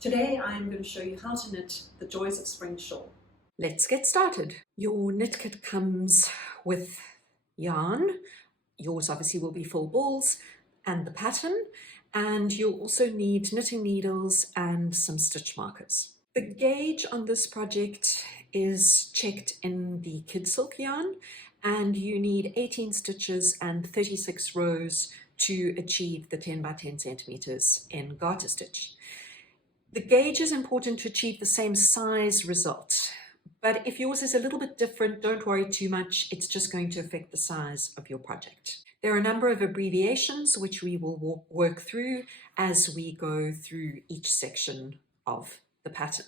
Today I'm going to show you how to knit the Joys of Spring Shawl. Let's get started. Your knit kit comes with yarn. Yours obviously will be full balls and the pattern, and you'll also need knitting needles and some stitch markers. The gauge on this project is checked in the kid silk yarn, and you need 18 stitches and 36 rows to achieve the 10 by 10 centimeters in garter stitch. The gauge is important to achieve the same size result, but if yours is a little bit different, don't worry too much. It's just going to affect the size of your project. There are a number of abbreviations which we will work through as we go through each section of the pattern.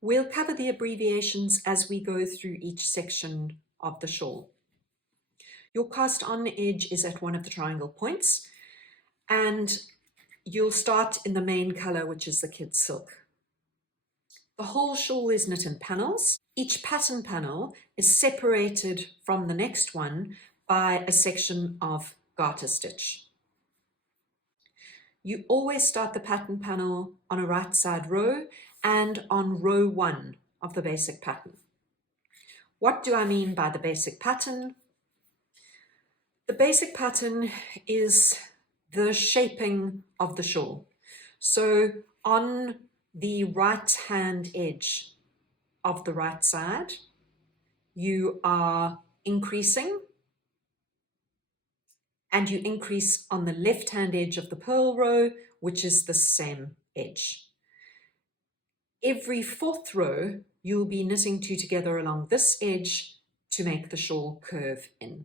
We'll cover the abbreviations as we go through each section of the shawl. Your cast on edge is at one of the triangle points, and you'll start in the main color, which is the kid silk. The whole shawl is knit in panels. Each pattern panel is separated from the next one by a section of garter stitch. You always start the pattern panel on a right side row and on row 1 of the basic pattern. What do I mean by the basic pattern? The basic pattern is the shaping of the shawl. So on the right hand edge of the right side, you are increasing, and you increase on the left hand edge of the purl row, which is the same edge. Every fourth row, you'll be knitting 2 together along this edge to make the shawl curve in.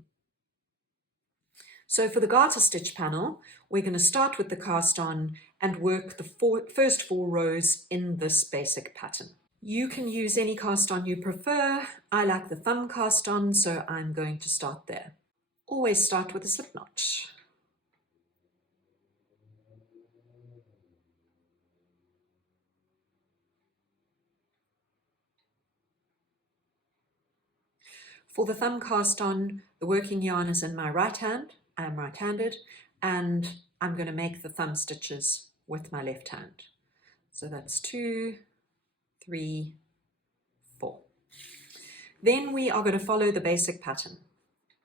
So for the garter stitch panel, we're going to start with the cast on and work the first 4 rows in this basic pattern. You can use any cast on you prefer. I like the thumb cast on, so I'm going to start there. Always start with a slip knot. For the thumb cast on, the working yarn is in my right hand. I am right-handed, and I'm going to make the thumb stitches with my left hand. So that's 2, 3, 4. Then we are going to follow the basic pattern.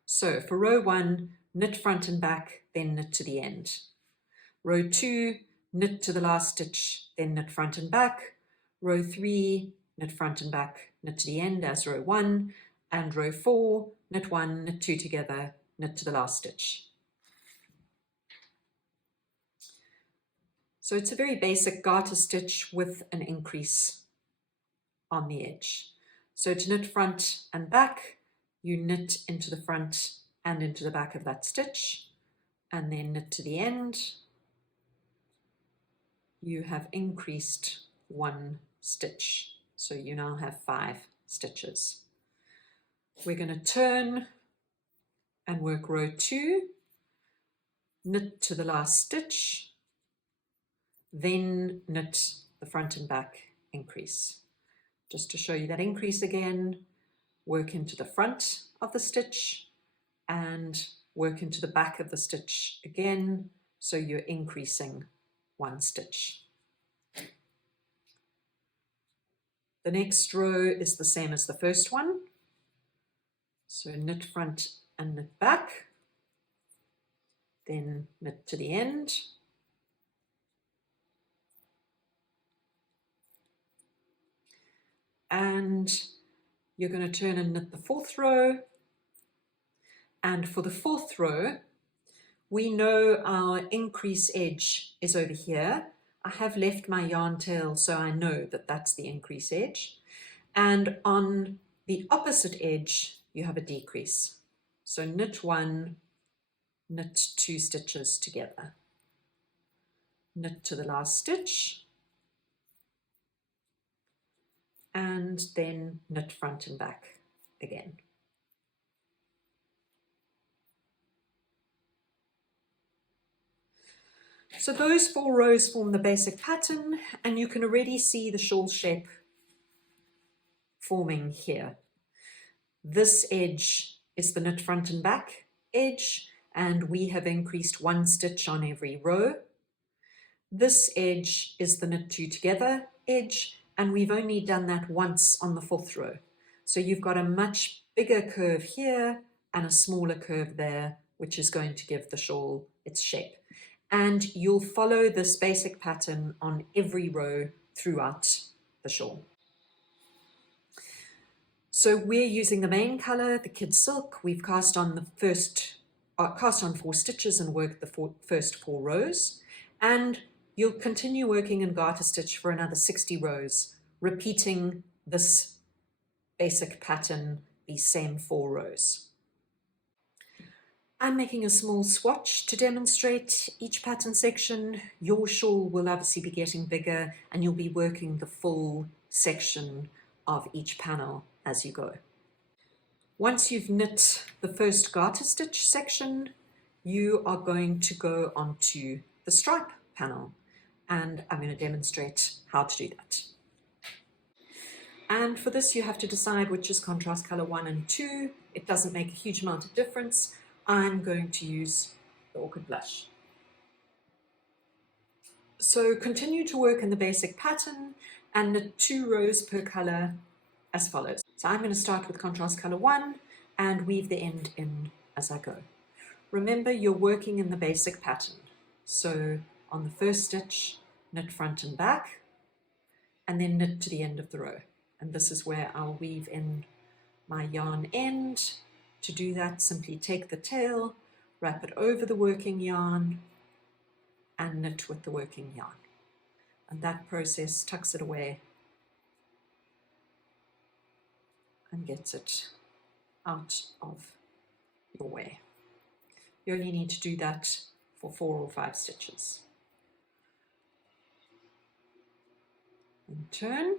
So for row 1, knit front and back, then knit to the end. Row 2, knit to the last stitch, then knit front and back. Row 3, knit front and back, knit to the end as row 1. And row 4, knit 1, knit 2 together, knit to the last stitch. So it's a very basic garter stitch with an increase on the edge. So to knit front and back, you knit into the front and into the back of that stitch, and then knit to the end. You have increased 1 stitch, so you now have 5 stitches. We're going to turn and work row 2, knit to the last stitch, then knit the front and back increase. Just to show you that increase again, work into the front of the stitch and work into the back of the stitch again, so you're increasing 1 stitch. The next row is the same as the first one. So knit front and knit back, then knit to the end. And you're going to turn and knit the 4th row. And for the 4th row, we know our increase edge is over here. I have left my yarn tail, so I know that that's the increase edge. And on the opposite edge, you have a decrease. So knit 1, knit 2 stitches together. Knit to the last stitch, and then knit front and back again. So those 4 rows form the basic pattern, and you can already see the shawl shape forming here. This edge is the knit front and back edge, and we have increased 1 stitch on every row. This edge is the knit 2 together edge, and we've only done that once on the 4th row. So you've got a much bigger curve here and a smaller curve there, which is going to give the shawl its shape. And you'll follow this basic pattern on every row throughout the shawl. So we're using the main color, the kid silk. We've cast on 4 stitches and worked the first 4 rows. And you'll continue working in garter stitch for another 60 rows, repeating this basic pattern, these same 4 rows. I'm making a small swatch to demonstrate each pattern section. Your shawl will obviously be getting bigger and you'll be working the full section of each panel as you go. Once you've knit the first garter stitch section, you are going to go onto the stripe panel, and I'm going to demonstrate how to do that. And for this you have to decide which is contrast color 1 and 2. It doesn't make a huge amount of difference. I'm going to use the Orchid Blush. So continue to work in the basic pattern and knit 2 rows per color as follows. So I'm going to start with contrast color 1 and weave the end in as I go. Remember, you're working in the basic pattern. So on the first stitch, knit front and back, and then knit to the end of the row. And this is where I'll weave in my yarn end. To do that, simply take the tail, wrap it over the working yarn, and knit with the working yarn. And that process tucks it away and gets it out of your way. You only need to do that for 4 or 5 stitches. And turn.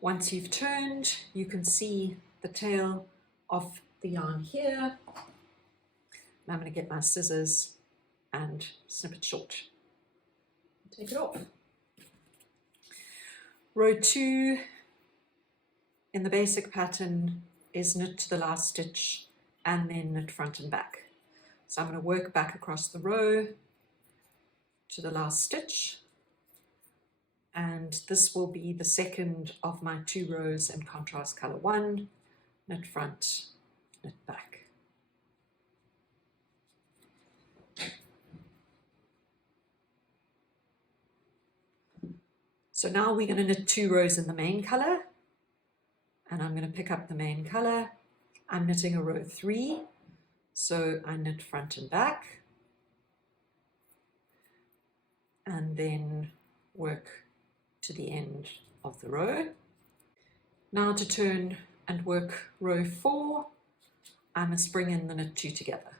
Once you've turned, you can see the tail of the yarn here. Now I'm going to get my scissors and snip it short. Take it off. Row 2 in the basic pattern is knit to the last stitch and then knit front and back. So I'm going to work back across the row to the last stitch, and this will be the second of my 2 rows in contrast color 1, knit front, knit back. So now we're going to knit 2 rows in the main color, and I'm going to pick up the main color. I'm knitting a row 3, so I knit front and back, and then work to the end of the row. Now to turn and work row 4, I must bring in the knit 2 together.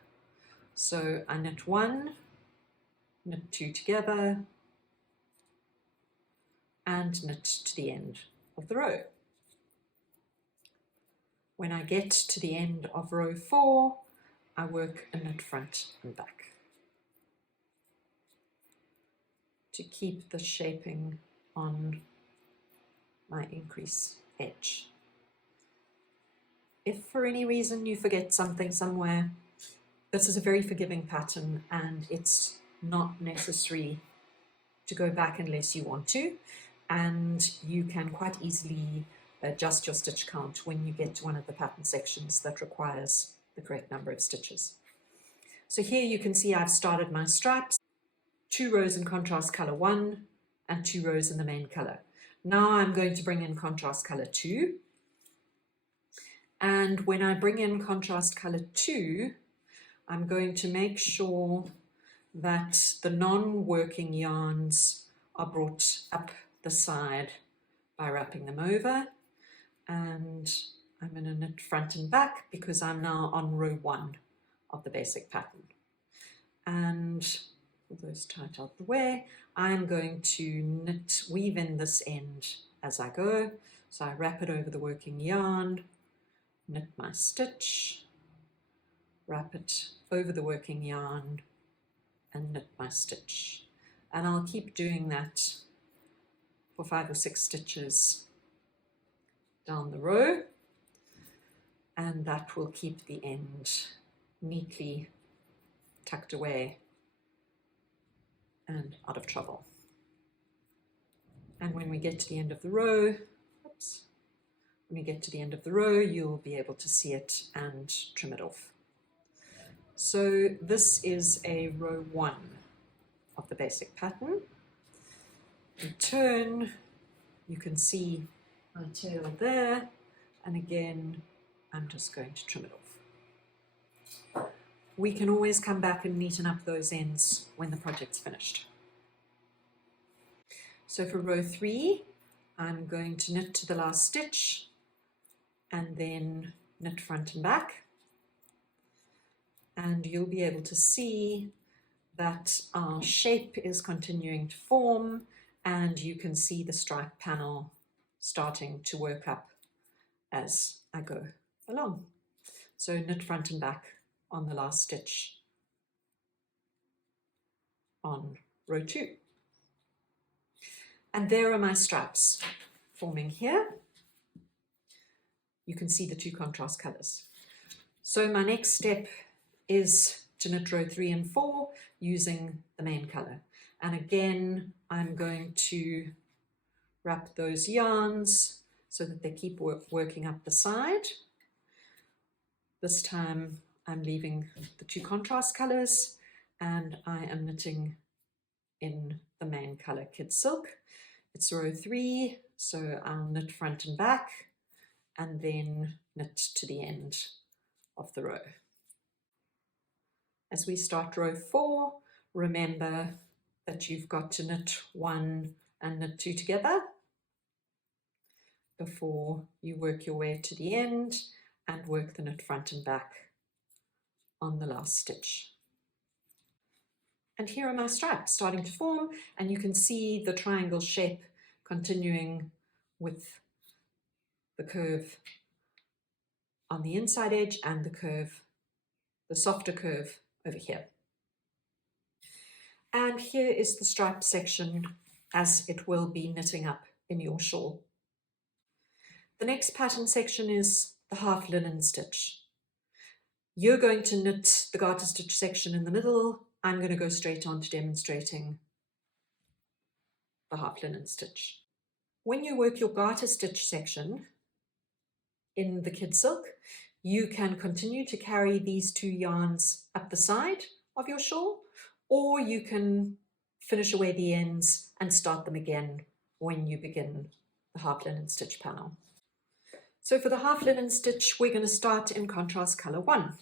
So I knit 1, knit 2 together, and knit to the end of the row. When I get to the end of row 4, I work a knit front and back to keep the shaping on my increase edge. If for any reason you forget something somewhere, this is a very forgiving pattern and it's not necessary to go back unless you want to, and you can quite easily adjust your stitch count when you get to one of the pattern sections that requires the correct number of stitches. So here you can see I've started my stripes, 2 rows in contrast color 1 and 2 rows in the main color. Now I'm going to bring in contrast color 2, and when I bring in contrast color 2, I'm going to make sure that the non-working yarns are brought up the side by wrapping them over, and I'm going to knit front and back because I'm now on row 1 of the basic pattern. And with those tight out the way, I'm going to weave in this end as I go. So I wrap it over the working yarn, knit my stitch, wrap it over the working yarn, and knit my stitch. And I'll keep doing that for 5 or 6 stitches down the row, and that will keep the end neatly tucked away and out of trouble. And when we get to the end of the row, oops, when we get to the end of the row, you'll be able to see it and trim it off. So this is a row 1 of the basic pattern. In turn, you can see my tail there, and again, I'm just going to trim it off. We can always come back and neaten up those ends when the project's finished. So for row 3, I'm going to knit to the last stitch and then knit front and back. And you'll be able to see that our shape is continuing to form, and you can see the stripe panel starting to work up as I go along. So knit front and back on the last stitch on row 2. And there are my stripes forming here. You can see the 2 contrast colors. So my next step is to knit row 3 and 4 using the main color. And again, I'm going to wrap those yarns so that they keep working up the side. This time I'm leaving the 2 contrast colors, and I am knitting in the main color, Kid Silk. It's row 3, so I'll knit front and back and then knit to the end of the row. As we start row 4, remember that you've got to knit 1 and knit 2 together before you work your way to the end and work the knit front and back on the last stitch. And here are my stripes starting to form, and you can see the triangle shape continuing with the curve on the inside edge and the curve, the softer curve over here. And here is the stripe section as it will be knitting up in your shawl. The next pattern section is the half linen stitch. You're going to knit the garter stitch section in the middle. I'm going to go straight on to demonstrating the half linen stitch. When you work your garter stitch section in the Kid Silk, you can continue to carry these 2 yarns up the side of your shawl, or you can finish away the ends and start them again when you begin the half linen stitch panel. So for the half linen stitch, we're going to start in contrast color 1.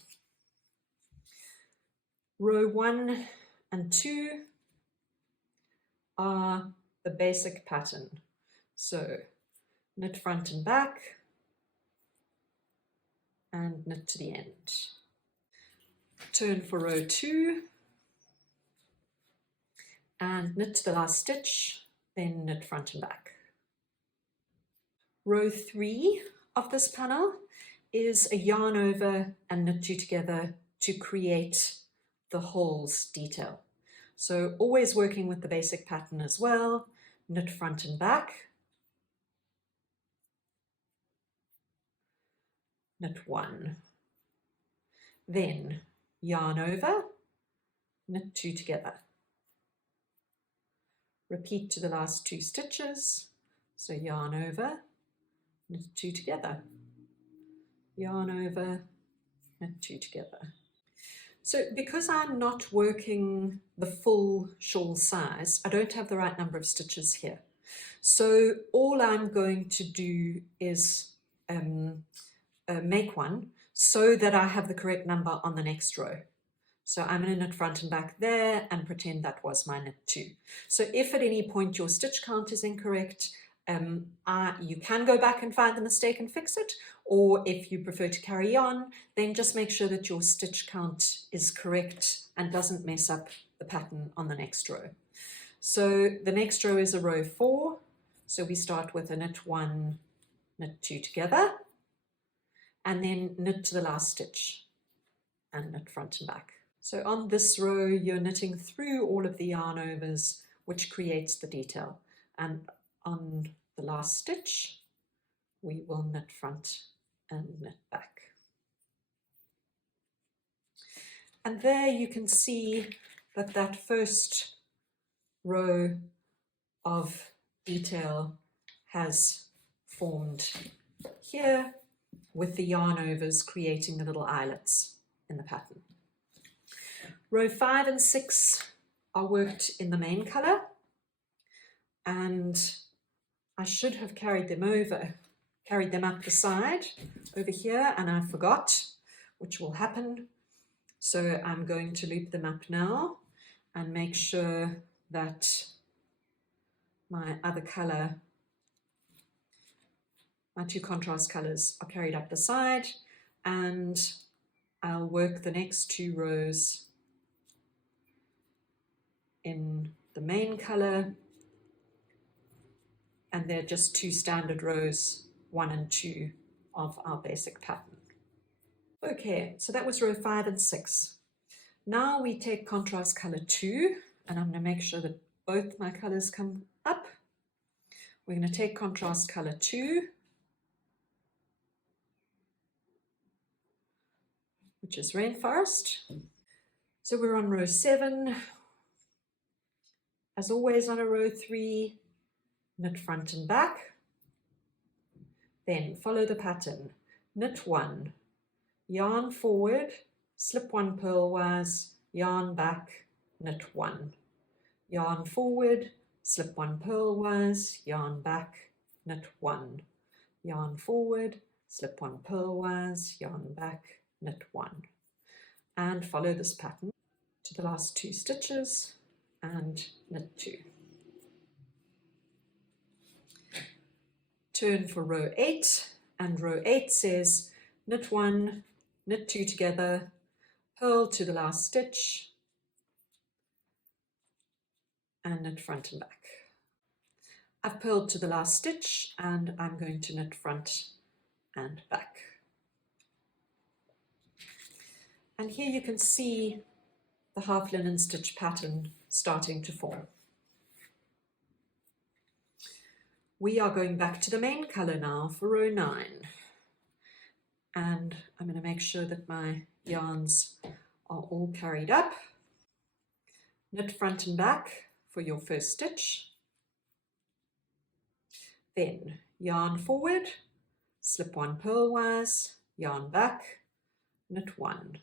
Row 1 and 2 are the basic pattern. So knit front and back and knit to the end. Turn for row 2 and knit to the last stitch, then knit front and back. Row 3 of this panel is a yarn over and knit 2 together to create the holes detail. So always working with the basic pattern as well, knit front and back, knit 1, then yarn over, knit 2 together. Repeat to the last 2 stitches, so yarn over, knit 2 together, yarn over, knit 2 together. So because I'm not working the full shawl size, I don't have the right number of stitches here. So all I'm going to do is make one so that I have the correct number on the next row. So I'm going to knit front and back there and pretend that was my knit 2. So if at any point your stitch count is incorrect, you can go back and find the mistake and fix it, or if you prefer to carry on, then just make sure that your stitch count is correct and doesn't mess up the pattern on the next row. So the next row is a row 4, so we start with a knit 1, knit 2 together, and then knit to the last stitch and knit front and back. So on this row, you're knitting through all of the yarn overs, which creates the detail. And on the last stitch, we will knit front and knit back. And there you can see that that first row of detail has formed here, with the yarn overs creating the little eyelets in the pattern. Row 5 and 6 are worked in the main colour, and I should have carried them up the side over here, and I forgot, which will happen. So I'm going to loop them up now and make sure that my other colour, my two contrast colours, are carried up the side, and I'll work the next 2 rows in the main colour, and they're just 2 standard rows, 1 and 2 of our basic pattern. Okay, so that was row 5 and 6. Now we take contrast colour 2, and I'm going to make sure that both my colours come up. We're going to take contrast colour 2, which is Rainforest. So we're on row 7. As always on a row 3, knit front and back. Then follow the pattern. Knit 1, yarn forward, slip 1 purlwise, yarn back, knit 1. Yarn forward, slip 1 purlwise, yarn back, knit 1. Yarn forward, slip 1 purlwise, yarn back, knit 1. And follow this pattern to the last 2 stitches and knit 2. Turn for row 8, and row 8 says knit 1, knit 2 together, purl to the last stitch, and knit front and back. I've purled to the last stitch, and I'm going to knit front and back. And here you can see the half linen stitch pattern starting to form. We are going back to the main colour now for row 9. And I'm going to make sure that my yarns are all carried up. Knit front and back for your first stitch. Then yarn forward, slip 1 purlwise, yarn back, knit 1.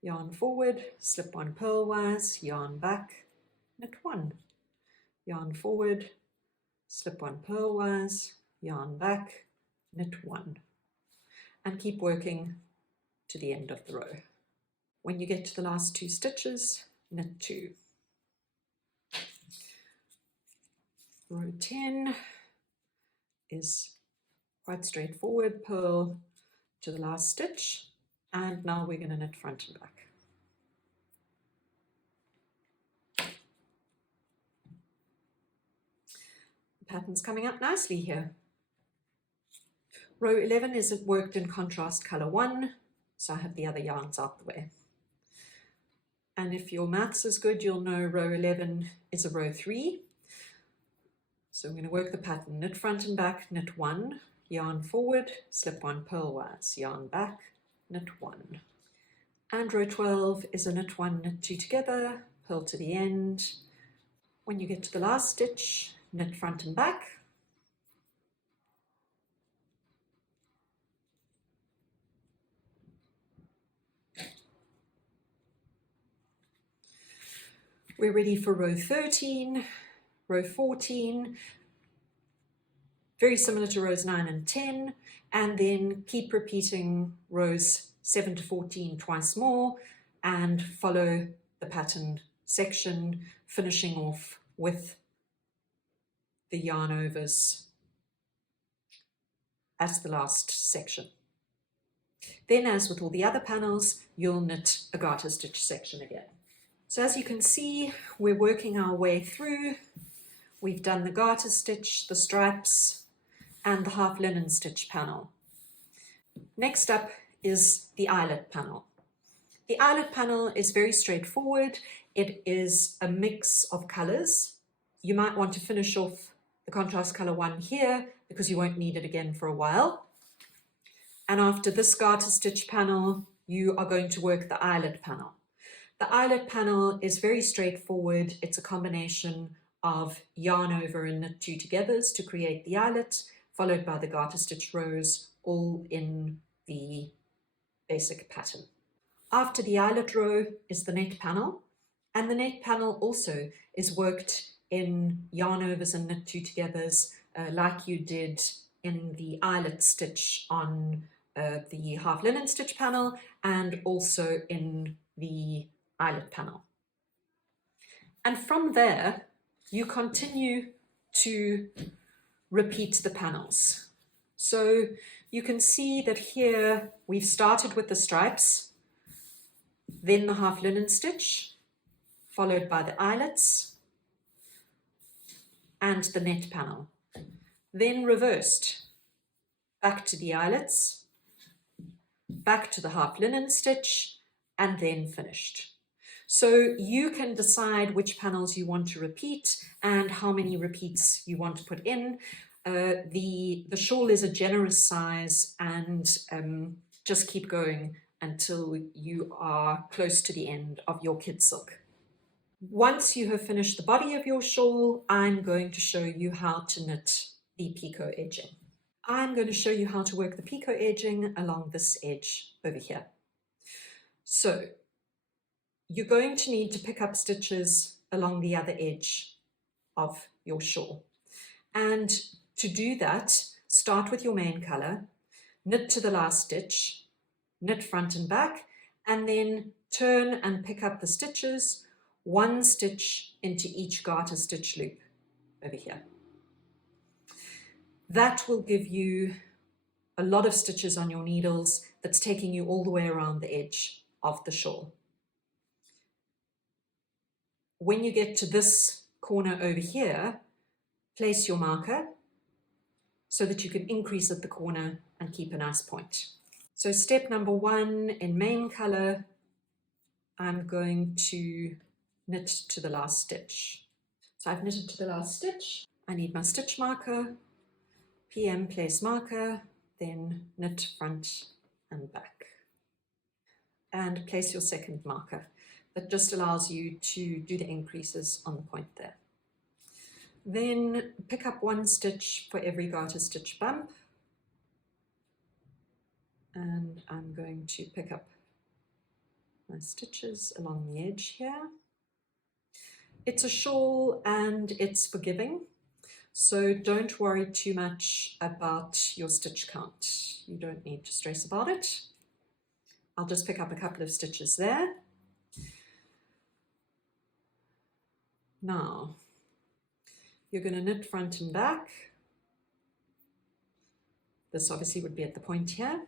Yarn forward, slip 1 purlwise, yarn back, knit 1. Yarn forward, slip 1 purlwise, yarn back, knit 1. And keep working to the end of the row. When you get to the last 2 stitches, knit 2. Row 10 is quite straightforward. Purl to the last stitch, and now we're going to knit front and back. The pattern's coming up nicely here. Row 11 is worked in contrast colour 1, so I have the other yarns out the way. And if your maths is good, you'll know row 11 is a row 3. So I'm going to work the pattern, knit front and back, knit 1, yarn forward, slip 1 purlwise, yarn back, knit 1. And row 12 is a knit 1, knit 2 together, purl to the end. When you get to the last stitch, knit front and back. We're ready for row 13, row 14, very similar to rows 9 and 10, and then keep repeating rows 7 to 14 twice more and follow the pattern section, finishing off with the yarn overs as the last section. Then, as with all the other panels, you'll knit a garter stitch section again. So as you can see, we're working our way through. We've done the garter stitch, the stripes, and the half linen stitch panel. Next up is the eyelet panel. The eyelet panel is very straightforward. It is a mix of colours. You might want to finish off the contrast colour 1 here because you won't need it again for a while. And after this garter stitch panel, you are going to work the eyelet panel. The eyelet panel is very straightforward. It's a combination of yarn over and knit 2 togethers to create the eyelet, followed by the garter stitch rows, all in the basic pattern. After the eyelet row is the net panel, and the net panel also is worked in yarn overs and knit 2 togethers like you did in the eyelet stitch on the half linen stitch panel and also in the eyelet panel. And from there, you continue to repeat the panels. So you can see that here we've started with the stripes, then the half linen stitch, followed by the eyelets and the net panel. Then reversed, back to the eyelets, back to the half linen stitch, and then finished. So you can decide which panels you want to repeat and how many repeats you want to put in. The shawl is a generous size, and just keep going until you are close to the end of your kid silk. Once you have finished the body of your shawl, I'm going to show you how to knit the picot edging. I'm going to show you how to work the picot edging along this edge over here. So you're going to need to pick up stitches along the other edge of your shawl. And to do that, start with your main colour, knit to the last stitch, knit front and back, and then turn and pick up the stitches, 1 stitch into each garter stitch loop over here. That will give you a lot of stitches on your needles that's taking you all the way around the edge of the shawl. When you get to this corner over here, place your marker so that you can increase at the corner and keep a nice point. So step number 1, in main colour, I'm going to knit to the last stitch. So I've knitted to the last stitch. I need my stitch marker, PM place marker, then knit front and back. And place your second marker. That just allows you to do the increases on the point there. Then pick up 1 stitch for every garter stitch bump. And I'm going to pick up my stitches along the edge here. It's a shawl and it's forgiving, so don't worry too much about your stitch count. You don't need to stress about it. I'll just pick up a couple of stitches there. Now, you're going to knit front and back. This obviously would be at the point here.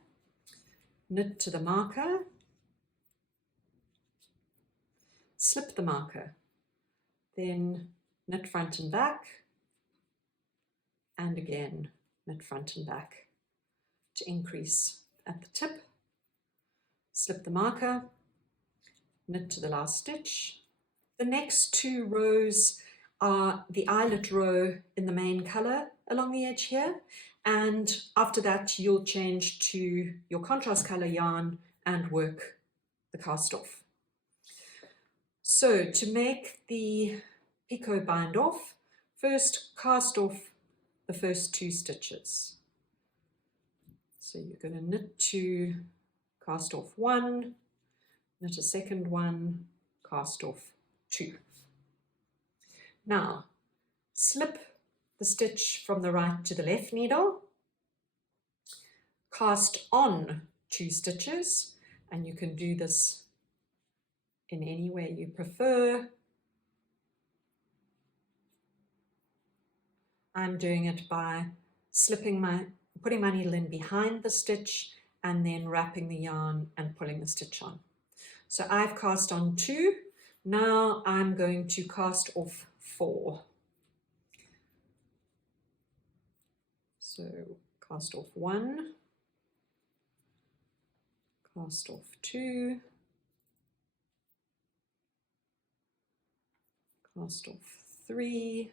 Knit to the marker. Slip the marker. Then knit front and back. And again, knit front and back to increase at the tip. Slip the marker. Knit to the last stitch. The next 2 rows are the eyelet row in the main colour along the edge here, and after that you'll change to your contrast colour yarn and work the cast off. So to make the picot bind off, first cast off the first 2 stitches. So you're going to knit 2, cast off 1, knit a second one, cast off 2. Now, slip the stitch from the right to the left needle, cast on 2 stitches, and you can do this in any way you prefer. I'm doing it by putting my needle in behind the stitch and then wrapping the yarn and pulling the stitch on. So I've cast on 2. Now I'm going to cast off 4. So cast off 1, cast off 2, cast off 3,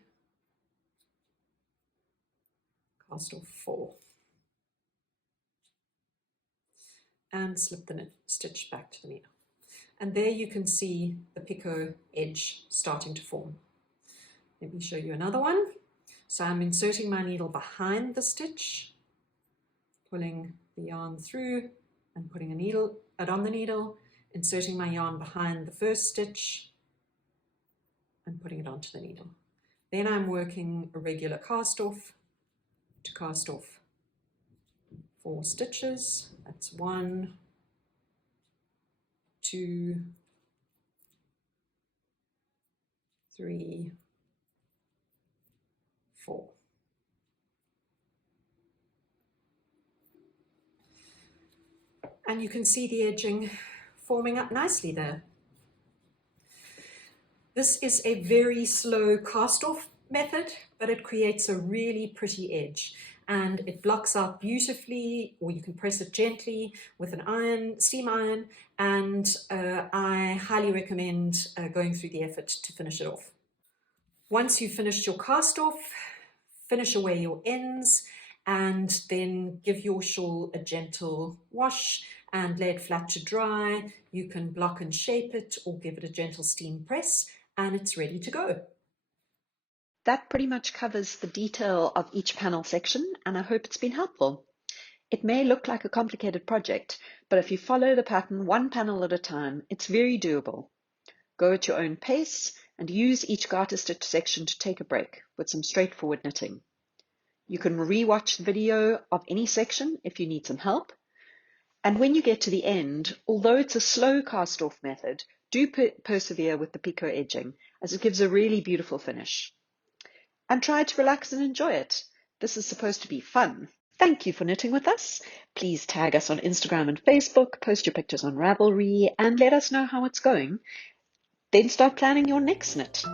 cast off 4, and slip the stitch back to the needle. And there you can see the picot edge starting to form. Let me show you another one. So I'm inserting my needle behind the stitch, pulling the yarn through and putting it on the needle, inserting my yarn behind the first stitch and putting it onto the needle. Then I'm working a regular cast off to cast off 4 stitches. That's 1, 2, 3, 4. And you can see the edging forming up nicely there. This is a very slow cast off method, but it creates a really pretty edge, and it blocks out beautifully, or you can press it gently with an iron, steam iron, and I highly recommend going through the effort to finish it off. Once you've finished your cast off, finish away your ends and then give your shawl a gentle wash and lay it flat to dry. You can block and shape it or give it a gentle steam press, and it's ready to go. That pretty much covers the detail of each panel section, and I hope it's been helpful. It may look like a complicated project, but if you follow the pattern one panel at a time, it's very doable. Go at your own pace and use each garter stitch section to take a break with some straightforward knitting. You can re-watch the video of any section if you need some help. And when you get to the end, although it's a slow cast off method, do persevere with the picot edging, as it gives a really beautiful finish. And try to relax and enjoy it. This is supposed to be fun. Thank you for knitting with us. Please tag us on Instagram and Facebook, post your pictures on Ravelry, and let us know how it's going. Then start planning your next knit.